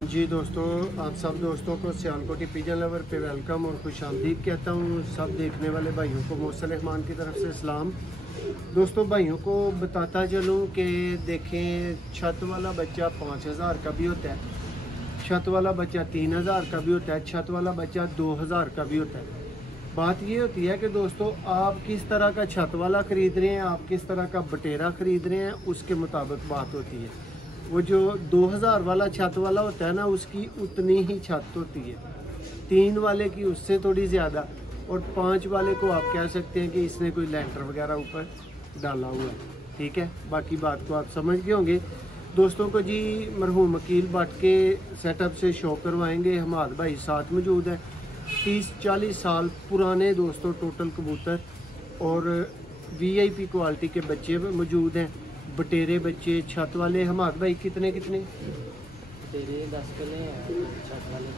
जी दोस्तों, आप सब दोस्तों को सियालकोटी पिजन लवर पे वेलकम और खुशामदीद कहता हूँ। सब देखने वाले भाइयों को मौसल रहमान की तरफ से सलाम। दोस्तों, भाइयों को बताता चलूँ कि देखें, छत वाला बच्चा 5000 का भी होता है, छत वाला बच्चा 3000 का भी होता है, छत वाला बच्चा 2000 का भी होता है। बात ये होती है कि दोस्तों, आप किस तरह का छत वाला ख़रीद रहे हैं, आप किस तरह का बटेरा ख़रीद रहे हैं, उसके मुताबिक बात होती है। वो जो 2000 वाला छत वाला होता है ना, उसकी उतनी ही छत होती है, 3 वाले की उससे थोड़ी ज़्यादा, और 5 वाले को आप कह सकते हैं कि इसने कोई लेंटर वगैरह ऊपर डाला हुआ है। ठीक है, बाकी बात को आप समझ गए होंगे। दोस्तों को जी मरहूम वकील भट्ट के सेटअप से शो करवाएंगे। हमाद भाई साथ मौजूद है। 30-40 साल पुराने दोस्तों टोटल कबूतर और VIP क्वालिटी के बच्चे मौजूद हैं, बटेरे बच्चे, छत वाले। हमाद भाई कितने कितने? तेरे 10 किले हैं, छत वाले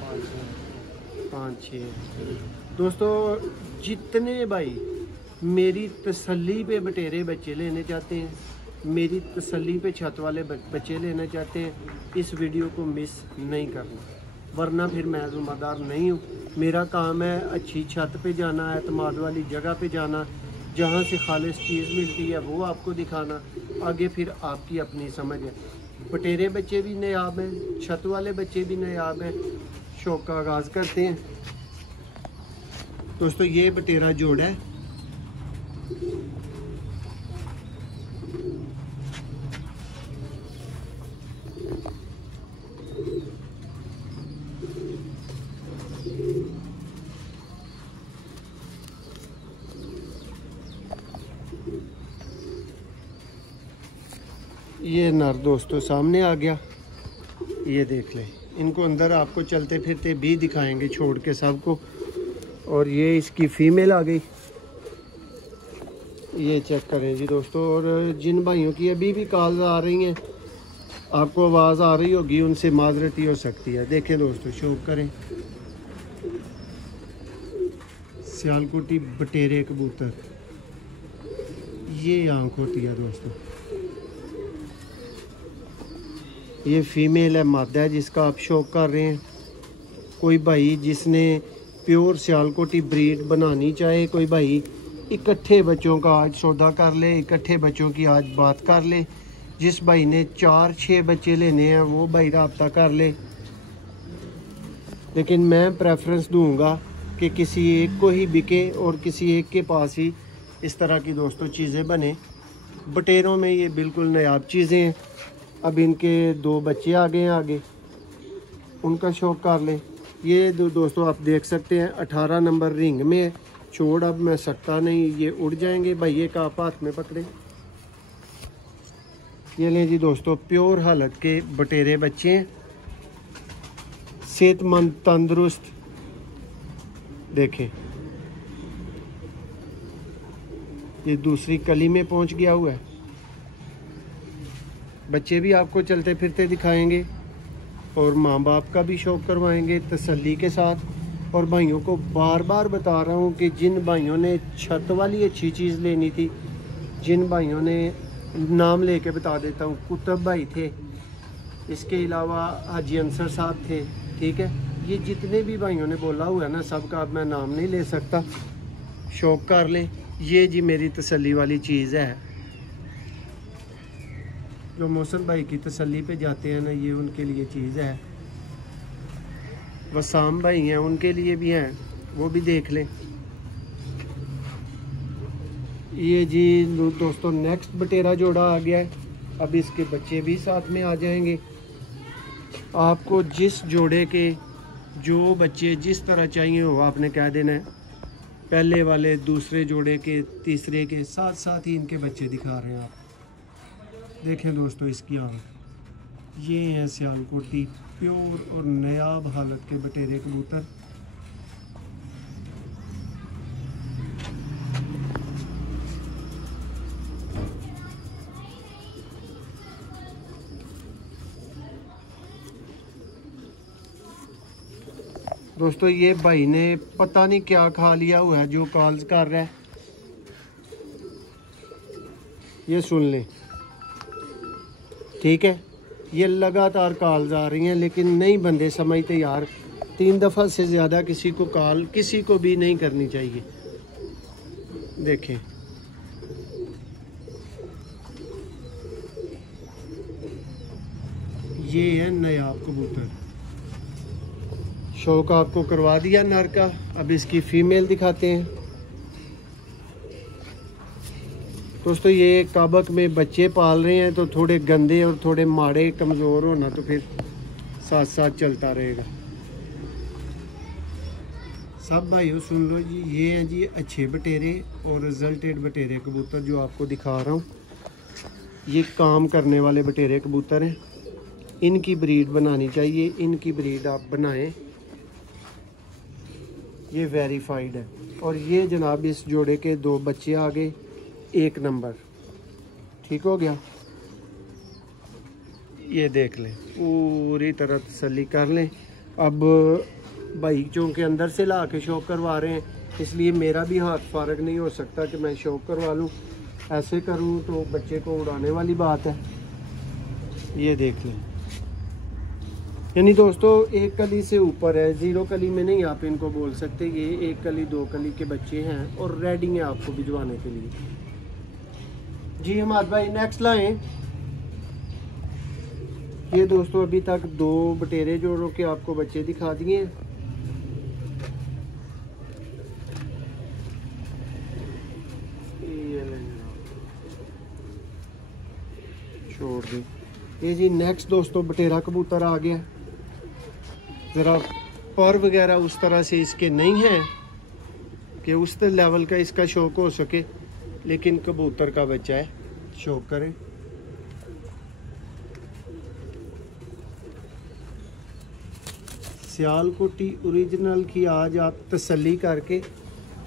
5-6। दोस्तों, जितने भाई मेरी तसल्ली पे बटेरे बच्चे लेने चाहते हैं, मेरी तसल्ली पे छत वाले बच्चे लेना चाहते हैं, इस वीडियो को मिस नहीं करना, वरना फिर मैं ज़िम्मेदार नहीं हूँ। मेरा काम है अच्छी छत पे जाना, एतमाद वाली जगह पे जाना, जहाँ से खालिश चीज़ मिलती है वो आपको दिखाना, आगे फिर आपकी अपनी समझ है। बटेरे बच्चे भी नायाब हैं, छत वाले बच्चे भी नायाब हैं। शौक का आगाज़ करते हैं। दोस्तों, ये बटेरा जोड़ा है, ये नर दोस्तों सामने आ गया, ये देख लें। इनको अंदर आपको चलते फिरते भी दिखाएंगे छोड़ के सबको। और ये इसकी फीमेल आ गई, ये चेक करें जी दोस्तों। और जिन भाइयों की अभी भी कॉल्स आ रही हैं, आपको आवाज़ आ रही होगी, उनसे माजरती हो सकती है। देखें दोस्तों, शौक करें, सियालकोटी बटेरे कबूतर, ये आंख होती है दोस्तों। ये फीमेल है, मादा है जिसका आप शौक कर रहे हैं। कोई भाई जिसने प्योर सियालकोटी ब्रीड बनानी चाहे, कोई भाई इकट्ठे बच्चों का आज सौदा कर ले, इकट्ठे बच्चों की आज बात कर ले। जिस भाई ने 4-6 बच्चे लेने हैं वो भाई रब्ता कर ले। लेकिन मैं प्रेफरेंस दूंगा कि किसी एक को ही बिके और किसी एक के पास ही इस तरह की दोस्तों चीज़ें बने। बटेरों में ये बिल्कुल नायाब चीज़ें हैं। अब इनके 2 बच्चे आ गए हैं आगे, उनका शौक कर लें। ये दोस्तों आप देख सकते हैं 18 नंबर रिंग में है। छोड़ अब मैं सकता नहीं, ये उड़ जाएंगे। भैया का आप हाथ में पकड़े। ये लें जी दोस्तों, प्योर हालत के बटेरे बच्चे हैं, सेहतमंद, तंदुरुस्त। देखें, ये दूसरी कली में पहुंच गया हुआ है। बच्चे भी आपको चलते फिरते दिखाएंगे और माँ बाप का भी शौक करवाएंगे तसल्ली के साथ। और भाइयों को बार बार बता रहा हूँ कि जिन भाइयों ने छत वाली अच्छी चीज़ लेनी थी, जिन भाइयों ने, नाम लेके बता देता हूँ, कुतुब भाई थे, इसके अलावा हाजी अंसर साहब थे। ठीक है, ये जितने भी भाइयों ने बोला हुआ है ना, सबका अब मैं नाम नहीं ले सकता। शौक कर लें, ये जी मेरी तसल्ली वाली चीज़ है। जो मौसम भाई की तसल्ली पे जाते हैं ना, ये उनके लिए चीज़ है। वसाम भाई हैं, उनके लिए भी हैं, वो भी देख लें। ये जी दोस्तों नेक्स्ट बटेरा जोड़ा आ गया है। अब इसके बच्चे भी साथ में आ जाएंगे। आपको जिस जोड़े के जो बच्चे जिस तरह चाहिए हो, आपने कह देना है। पहले वाले, दूसरे जोड़े के, तीसरे के, साथ साथ ही इनके बच्चे दिखा रहे हैं आप। देखें दोस्तों, इसकी आंख, ये हैं सियालकोटी प्योर और नायाब हालत के बटेरे कबूतर। दोस्तों, ये भाई ने पता नहीं क्या खा लिया हुआ है जो कॉल्स कर रहा है, ये सुन लें। ठीक है, ये लगातार कॉल्स आ रही हैं, लेकिन नहीं बंदे समझते यार। 3 दफ़ा से ज़्यादा किसी को कॉल किसी को भी नहीं करनी चाहिए। देखें ये है नायाब कबूतर। शौक आपको करवा दिया नर का, अब इसकी फीमेल दिखाते हैं। दोस्तों ये काबक में बच्चे पाल रहे हैं, तो थोड़े गंदे और थोड़े माड़े कमज़ोर होना तो फिर साथ साथ चलता रहेगा। सब भाइयों सुन लो जी, ये हैं जी अच्छे बटेरे और रिजल्टेड बटेरे कबूतर जो आपको दिखा रहा हूँ। ये काम करने वाले बटेरे कबूतर हैं, इनकी ब्रीड बनानी चाहिए, इनकी ब्रीड आप बनाएं, ये वेरीफाइड है। और ये जनाब इस जोड़े के 2 बच्चे आ गए, 1 नंबर। ठीक हो गया, ये देख लें, पूरी तरह तसल्ली कर लें। अब भाई चूँकि अंदर से ला के शौक करवा रहे हैं, इसलिए मेरा भी हाथ फारग नहीं हो सकता कि मैं शौक करवा लूँ। ऐसे करूँ तो बच्चे को उड़ाने वाली बात है। ये देख लें, यानी दोस्तों 1 कली से ऊपर है, 0 कली में नहीं आप इनको बोल सकते। ये 1 कली 2 कली के बच्चे हैं और रेडी हैं आपको भिजवाने के लिए। जी हमारे भाई नेक्स्ट लाएं। ये दोस्तों अभी तक 2 बटेरे जोड़ों के आपको बच्चे दिखा दिए हैं। छोड़ दे। ये जी नेक्स्ट दोस्तों बटेरा कबूतर आ गया। ज़रा पर वगैरह उस तरह से इसके नहीं है कि उस लेवल का इसका शौक हो सके, लेकिन कबूतर का बच्चा है, शौक करें। सियालकोटी ओरिजिनल की आज आप तसल्ली करके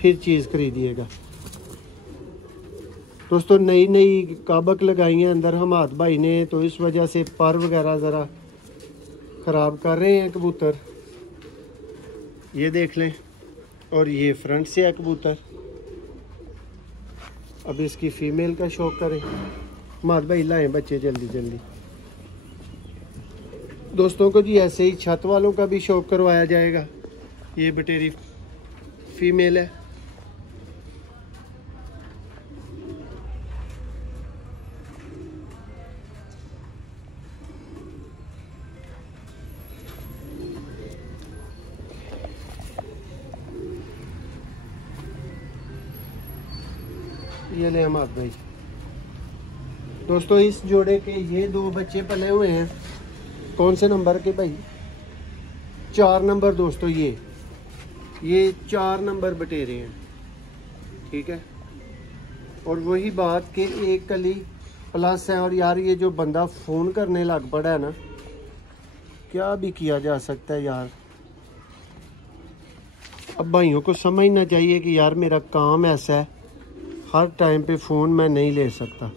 फिर चीज़ खरीदिएगा। दोस्तों नई नई काबक लगाई हैं अंदर हमाद भाई ने, तो इस वजह से पर वगैरह ज़रा ख़राब कर रहे हैं कबूतर। ये देख लें, और ये फ्रंट से है कबूतर। अब इसकी फीमेल का शौक करें। हमाद भाई लाएं बच्चे जल्दी जल्दी। दोस्तों को जी ऐसे ही छत वालों का भी शौक करवाया जाएगा। ये बटेरी फीमेल है। ये ले हमारे भाई। दोस्तों इस जोड़े के ये 2 बच्चे पले हुए हैं। कौन से नंबर के भाई? 4 नंबर दोस्तों। ये 4 नंबर बटेरे हैं, ठीक है। और वही बात कि 1 कली प्लस है। और यार ये जो बंदा फ़ोन करने लग पड़ा है ना, क्या भी किया जा सकता है यार। अब भाइयों को समझना चाहिए कि यार मेरा काम ऐसा है, हर टाइम पे फ़ोन मैं नहीं ले सकता।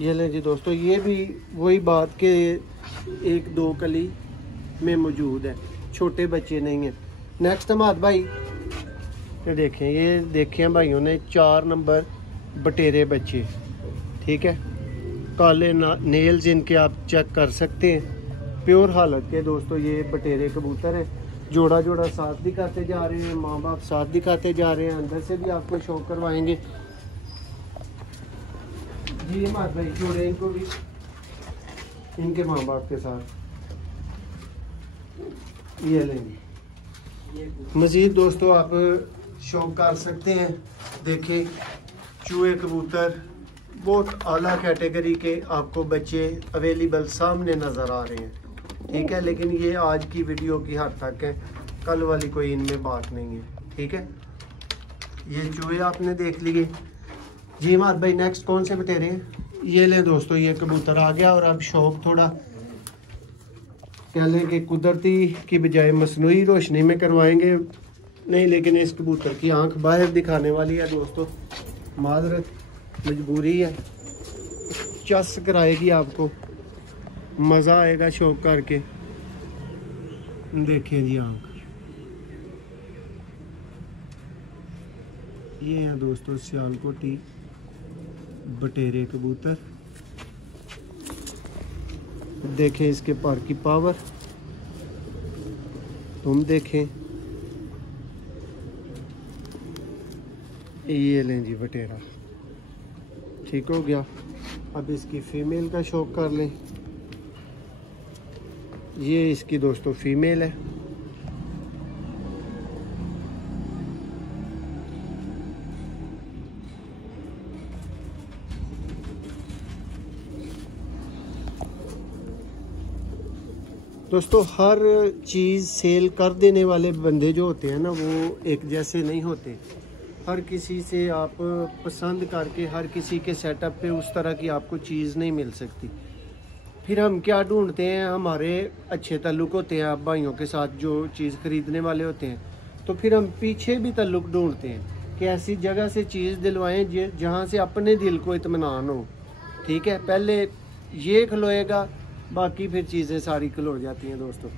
ये ले जी दोस्तों, ये भी वही बात के 1-2 कली में मौजूद है, छोटे बच्चे नहीं हैं। नेक्स्ट हमाद भाई ये देखें भाइयों ने 4 नंबर बटेरे बच्चे, ठीक है। काले नेल्स इनके आप चेक कर सकते हैं, प्योर हालत के दोस्तों ये बटेरे कबूतर हैं। जोड़ा जोड़ा साथ दिखाते जा रहे हैं, माँ बाप साथ दिखाते जा रहे हैं। अंदर से भी आपको शौक करवाएंगे जी हमारे भाई। जोड़े इनको भी इनके माँ बाप के साथ ये लेंगे। मज़ीद दोस्तों आप शौक कर सकते हैं। देखें चूहे कबूतर बहुत आला कैटेगरी के आपको बच्चे अवेलेबल सामने नज़र आ रहे हैं, ठीक है। लेकिन ये आज की वीडियो की हद तक है, कल वाली कोई इनमें बात नहीं है, ठीक है। ये चूहे आपने देख लिए जी हमारे भाई। नेक्स्ट कौन से बटेरे हैं? ये ले दोस्तों, ये कबूतर आ गया। और अब शौक थोड़ा कह लें कि कुदरती की बजाय मसनूई रोशनी में करवाएंगे नहीं, लेकिन इस कबूतर की आंख बाहर दिखाने वाली है दोस्तों। माजरत, मजबूरी है, चस कराएगी आपको, मज़ा आएगा शौक करके। देखिए जी आंख, ये हैं दोस्तों सियालकोटी बटेरे कबूतर। देखें इसके पर की पावर, तुम देखें। ये लें जी बटेरा, ठीक हो गया। अब इसकी फीमेल का शौक कर लें। ये इसकी दोस्तों फीमेल है। दोस्तों हर चीज़ सेल कर देने वाले बंदे जो होते हैं ना, वो एक जैसे नहीं होते। हर किसी से आप पसंद करके हर किसी के सेटअप पे उस तरह की आपको चीज़ नहीं मिल सकती। फिर हम क्या ढूंढते हैं, हमारे अच्छे ताल्लुक़ होते हैं आप भाइयों के साथ जो चीज़ ख़रीदने वाले होते हैं, तो फिर हम पीछे भी ताल्लुक़ ढूंढते हैं कि ऐसी जगह से चीज़ दिलवाएं जहाँ से अपने दिल को इत्मीनान हो। ठीक है, पहले ये खलोएगा, बाकी फिर चीज़ें सारी खलो जाती हैं। दोस्तों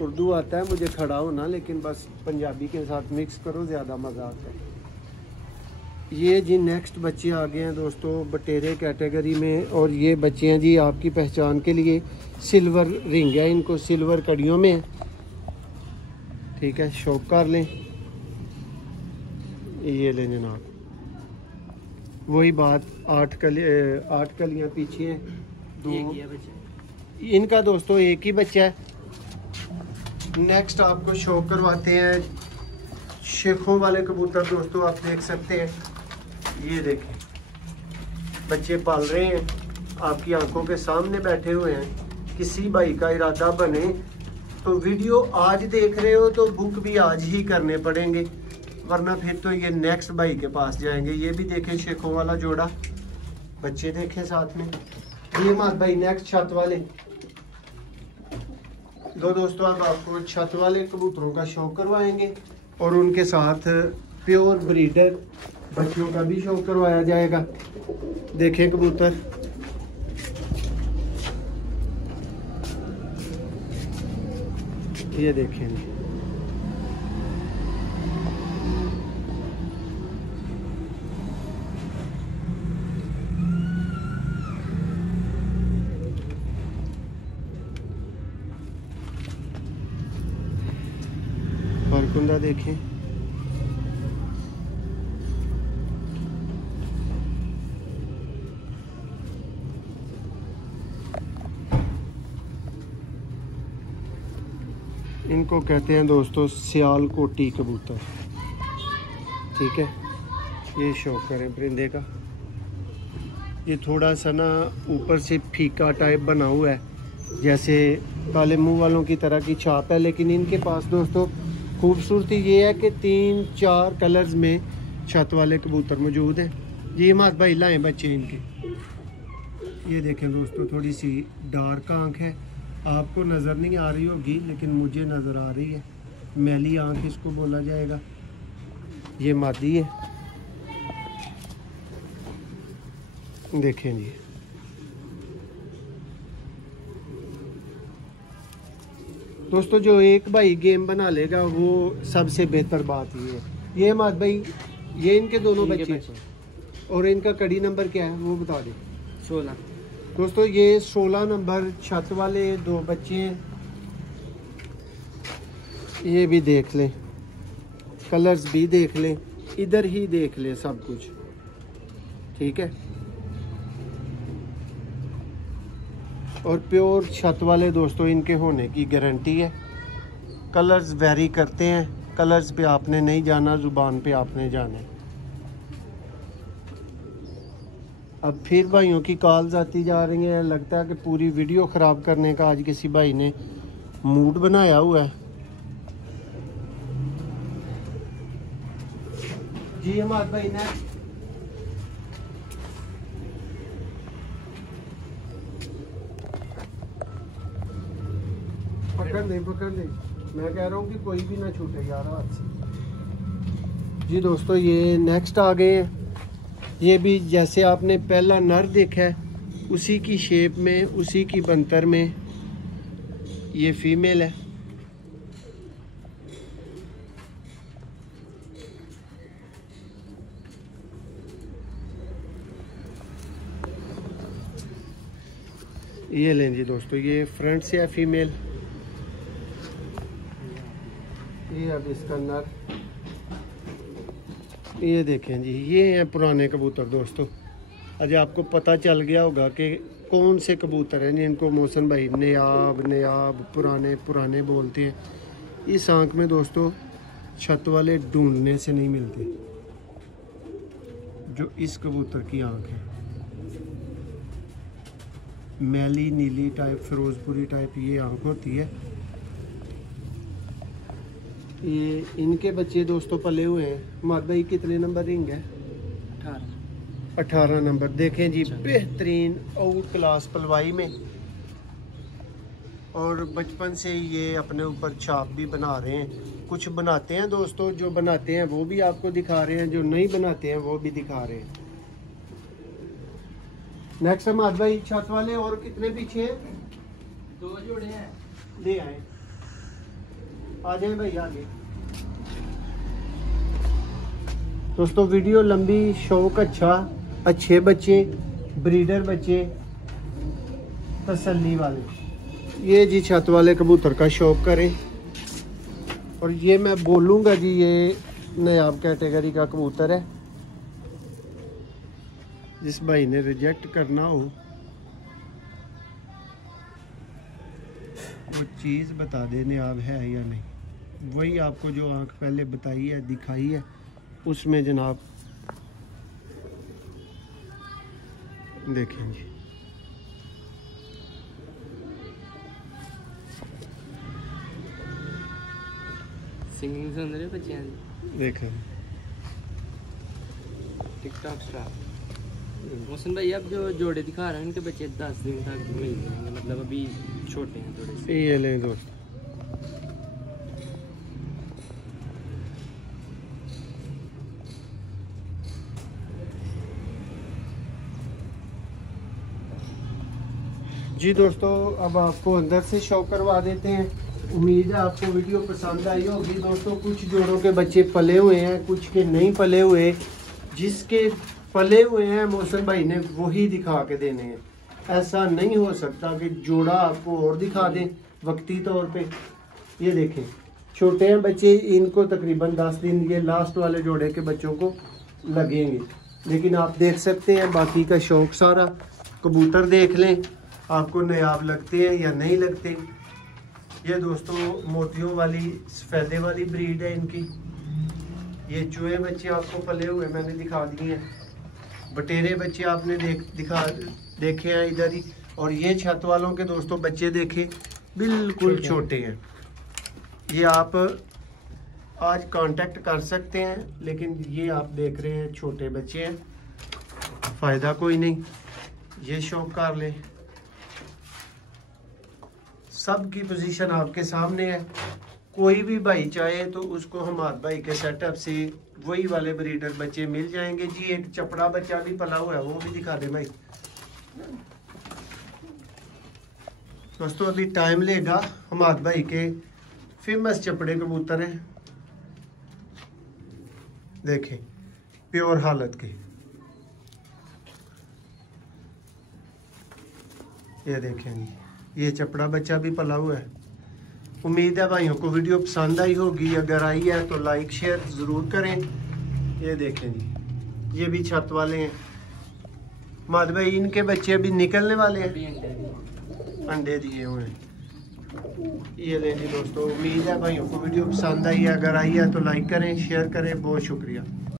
उर्दू आता है मुझे खड़ा होना, लेकिन बस पंजाबी के साथ मिक्स करो, ज़्यादा मज़ा आता है। ये जी नेक्स्ट बच्चे आ गए हैं दोस्तों बटेरे कैटेगरी में, और ये बच्चे हैं जी आपकी पहचान के लिए सिल्वर रिंग है, इनको सिल्वर कड़ियों में। ठीक है, शौक कर लें। ये लें जनाब, वही बात, 8 कलियाँ पीछे हैं, 2 इनका दोस्तों एक ही बच्चा है। नेक्स्ट आपको शो करवाते हैं शेखों वाले कबूतर। दोस्तों आप देख सकते हैं, ये देखें बच्चे पाल रहे हैं, आपकी आंखों के सामने बैठे हुए हैं। किसी भाई का इरादा बने तो वीडियो आज देख रहे हो तो बुक भी आज ही करने पड़ेंगे, वरना फिर तो ये नेक्स्ट भाई के पास जाएंगे। ये भी देखें शेखों वाला जोड़ा, बच्चे देखें साथ में। ये मात भाई नेक्स्ट छत वाले दो दोस्तों, अब आपको छत वाले कबूतरों का शौक करवाएंगे और उनके साथ प्योर ब्रीडर बच्चों का भी शौक करवाया जाएगा। देखें कबूतर, ये देखें। परकुंदा देखें, इनको कहते हैं दोस्तों सियालकोटी कबूतर। ठीक है, ये शौक करें परिंदे का। ये थोड़ा सा ना ऊपर से फीका टाइप बना हुआ है, जैसे काले मुंह वालों की तरह की छाप है, लेकिन इनके पास दोस्तों खूबसूरती ये है कि 3-4 कलर्स में छत वाले कबूतर मौजूद हैं। जी हमारे भाई लाएँ बच्चे इनके। ये देखें दोस्तों, थोड़ी सी डार्क आँख है, आपको नज़र नहीं आ रही होगी लेकिन मुझे नज़र आ रही है। मैली आँख इसको बोला जाएगा। ये मादी है, देखें जी। दोस्तों जो एक भाई गेम बना लेगा वो सबसे बेहतर बात ये है। ये हमारे भाई, ये इनके दोनों बच्चे, और इनका कड़ी नंबर क्या है वो बता दें। 16 दोस्तों ये 16 नंबर छत वाले 2 बच्चे हैं। ये भी देख लें, कलर्स भी देख लें, इधर ही देख लें सब कुछ। ठीक है, और प्योर छत वाले दोस्तों इनके होने की गारंटी है। कलर्स वेरी करते हैं, कलर्स पे आपने नहीं जाना, ज़ुबान पे आपने जाना है। अब फिर भाइयों की कॉल्स आती जा रही हैं, लगता है कि पूरी वीडियो ख़राब करने का आज किसी भाई ने मूड बनाया हुआ है। जी हमारे भाई ने पकड़ दे, मैं कह रहा हूँ कि कोई भी ना छूटे यार हाथ से। जी दोस्तों ये नेक्स्ट आ गए हैं। ये भी जैसे आपने पहला नर देखा है उसी की शेप में, उसी की बनतर में ये फीमेल है। ये लें जी दोस्तों, ये फ्रंट से है फीमेल, ये अब इसका नर। ये देखें जी, ये हैं पुराने कबूतर दोस्तों। आज आपको पता चल गया होगा कि कौन से कबूतर हैं जिनको मोहसिन भाई नयाब पुराने पुराने बोलते हैं। इस आंख में दोस्तों छत वाले ढूंढने से नहीं मिलते, जो इस कबूतर की आंख है। मैली नीली टाइप, फिरोजपुरी टाइप ये आंख होती है। ये इनके बच्चे दोस्तों पले हुए हैं। हमारे भाई कितने नंबर रिंग है? 18 नंबर। देखें जी, बेहतरीन आउट क्लास पलवाई में, और बचपन से ये अपने ऊपर छाप भी बना रहे हैं। कुछ बनाते हैं दोस्तों, जो बनाते हैं वो भी आपको दिखा रहे हैं, जो नहीं बनाते हैं वो भी दिखा रहे हैं। नेक्स्ट हमारे भाई छत वाले और कितने पीछे हैं? 2 जोड़े हैं। ले आए, आ जाए भाई आगे। दोस्तों वीडियो लंबी, शौक अच्छा, अच्छे बच्चे, ब्रीडर बच्चे, तसल्ली वाले। ये जी छत वाले कबूतर का शौक करें। और ये मैं बोलूँगा जी, ये नायाब कैटेगरी का कबूतर है। जिस भाई ने रिजेक्ट करना हो वो चीज़ बता दे नायाब है या नहीं। वही आपको जो आंख पहले बताई है, दिखाई है, उसमें जनाब देखें जी। सिंगिंग सुन रहे बच्चे देखें टिकटॉक स्टार। मोहसिन भाई अब जो जोड़े दिखा रहे हैं इनके बच्चे 10 दिन तक मिल जाएंगे, मतलब अभी छोटे हैं थोड़े से। ये लें दोस्त, जी दोस्तों अब आपको अंदर से शो करवा देते हैं। उम्मीद है आपको वीडियो पसंद आई होगी दोस्तों। कुछ जोड़ों के बच्चे पले हुए हैं, कुछ के नहीं पले हुए। जिसके पले हुए हैं मोहसिन भाई ने वही दिखा के देने हैं। ऐसा नहीं हो सकता कि जोड़ा आपको और दिखा दें वक्ती तौर पे। ये देखें छोटे हैं बच्चे, इनको तकरीबन 10 दिन ये लास्ट वाले जोड़े के बच्चों को लगेंगे। लेकिन आप देख सकते हैं बाकी का शौक सारा। कबूतर देख लें आपको नायाब लगते हैं या नहीं लगते। ये दोस्तों मोतियों वाली सफ़ेदे वाली ब्रीड है इनकी। ये चूहे बच्चे आपको पले हुए मैंने दिखा दिए हैं। बटेरे बच्चे आपने देखे हैं इधर ही। और ये छत वालों के दोस्तों बच्चे देखे, बिल्कुल छोटे हैं। ये आप आज कांटेक्ट कर सकते हैं, लेकिन ये आप देख रहे हैं छोटे बच्चे हैं, फ़ायदा कोई नहीं। ये शौक कर लें। सब की पोजीशन आपके सामने है। कोई भी भाई चाहे तो उसको हमारे भाई के सेटअप से वही वाले ब्रीडर बच्चे मिल जाएंगे जी। एक चपड़ा बच्चा भी पला हुआ है, वो भी दिखा दे भाई। दोस्तों अभी टाइम लेगा। हमारे भाई के फेमस चपड़े कबूतर हैं, देखें प्योर हालत के। ये देखें जी, ये चपड़ा बच्चा भी पला हुआ है। उम्मीद है भाइयों को वीडियो पसंद आई होगी। अगर आई है तो लाइक शेयर ज़रूर करें। ये देखें जी, ये भी छत वाले हैं। माद भाई इनके बच्चे अभी निकलने वाले हैं, अंडे दिए हुए हैं। ये लें जी दोस्तों, उम्मीद है भाइयों को वीडियो पसंद आई है। अगर आई है तो लाइक करें, शेयर करें। बहुत शुक्रिया।